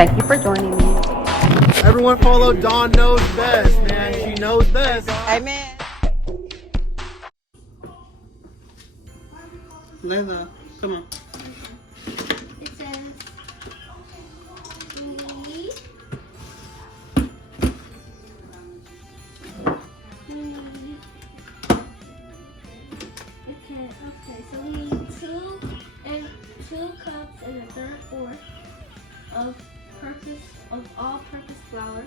Thank you for joining me. Everyone follow Dawn Knows Best, man. She knows best. Amen. Laila, come on. It says we okay, so we need two cups and a third-fourth of all-purpose flour.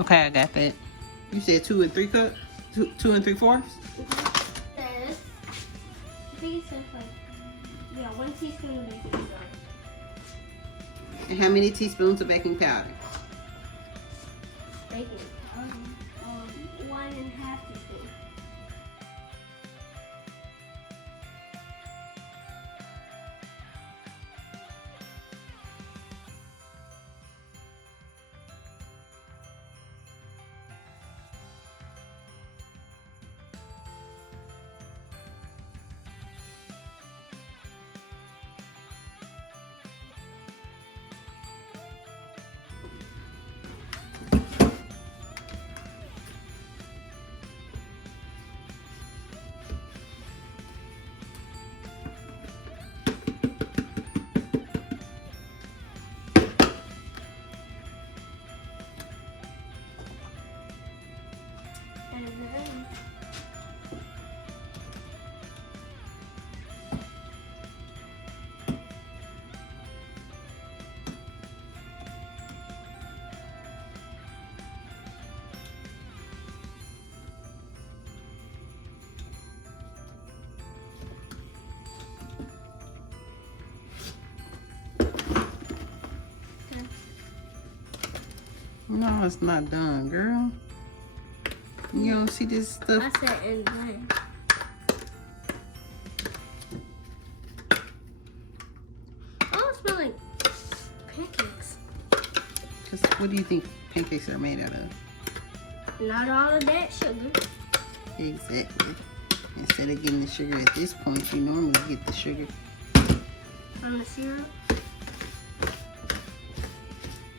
Okay, I got that. You said 2 and 3 cups? 2 and 3/4? Says, I think it says like, 1 teaspoon of baking soda. And how many teaspoons of baking powder? Baking powder, 1.5 teaspoons. And then No, it's not done, girl. You don't see this stuff? I said and then. Oh, it smells like pancakes. Cause what do you think pancakes are made out of? Not all of that sugar. Exactly. Instead of getting the sugar at this point, you normally get the sugar. From the syrup.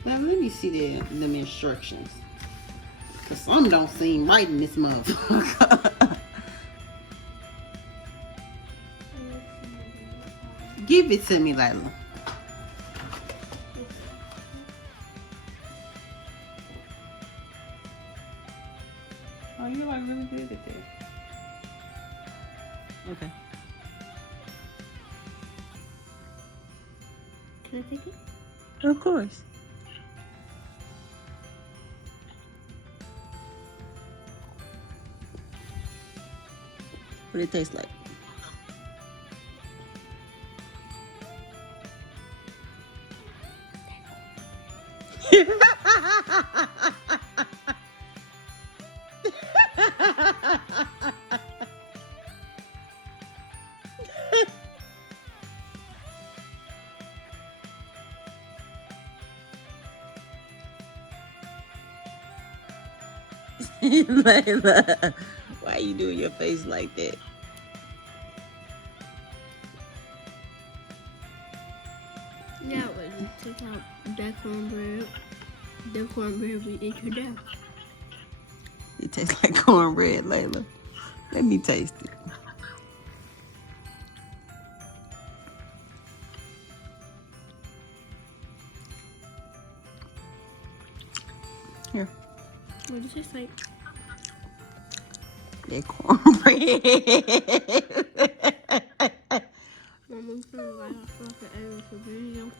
Now let me see them instructions. Cause some don't seem right in this motherfucker. Give it to me, Laila. Oh, you're like really good at that. Okay. Can I take it? Of course. What it tastes like? Laila, why you doing your face like that? Yeah, but take out that cornbread. The cornbread we ate you down. It tastes like cornbread, Laila. Let me taste it. Here. What does it taste like? That cornbread. Mama's gonna write off like the area for video.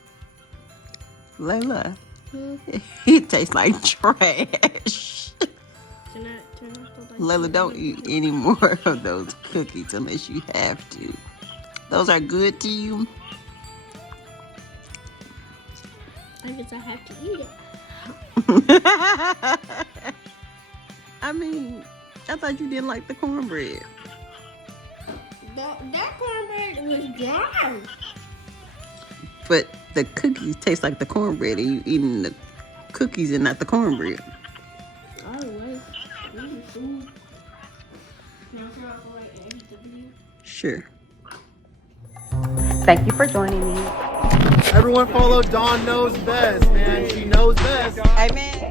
Laila, it tastes like trash. Turn off the lights. Laila, don't eat any more of those cookies unless you have to. Those are good to you. I guess I have to eat it. I mean, I thought you didn't like the cornbread. That cornbread was dry. But the cookies taste like the cornbread and you eating the cookies and not the cornbread. I was eating food. Now I'm gonna go right and eat the video. Sure. Thank you for joining me. Everyone follow Dawn Knows Best, man. She knows best. Amen.